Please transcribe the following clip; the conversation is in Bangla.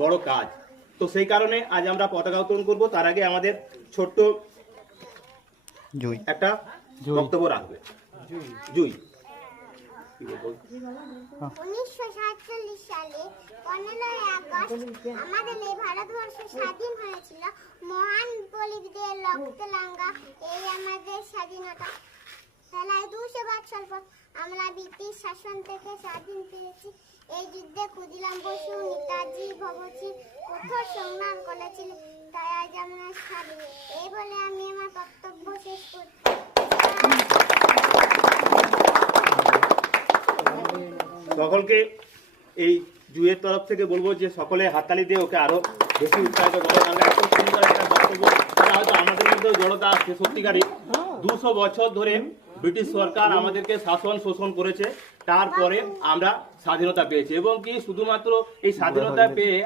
বড় কাজ। তো সেই কারণে আজ আমরা পতাকা উত্তোলন করব। তার আগে আমাদের ছোট্ট একটা বক্তব্য রাখবে জুই। 1947 সালে 15ই আগস্ট আমাদের এই ভারতবর্ষ স্বাধীন হয়েছিল। মহান বলিদের রক্তলাঙ্গা এই আমাদের স্বাধীনতা। প্রায় 200 বছর পর আমরা ব্রিটিশ শাসন থেকে স্বাধীন পেয়েছি। এই যুদ্ধে ক্ষুদিরাম বসু, নেতাজি, ভগৎ সিং কঠোর সংগ্রাম করেছিলেন, তাই আজ আমরা স্বাধীন। এই বলে আমি আমার বক্তব্য শেষ করছি। সকলকে এই জুয়ের তরফ থেকে বলবো যে সকলে হাততালি দিয়ে ওকে আরো বেশি উৎসাহিত করো। কারণ এত সুন্দর একটা বক্তব্য, হয়তো আমাদের মধ্যেও জড়তা আসছে। সত্যিকারই 200 বছর ধরে ব্রিটিশ সরকার আমাদেরকে শাসন শোষণ করেছে, তারপরে আমরা স্বাধীনতা পেয়েছি এবং কি শুধুমাত্র এই স্বাধীনতা পেয়ে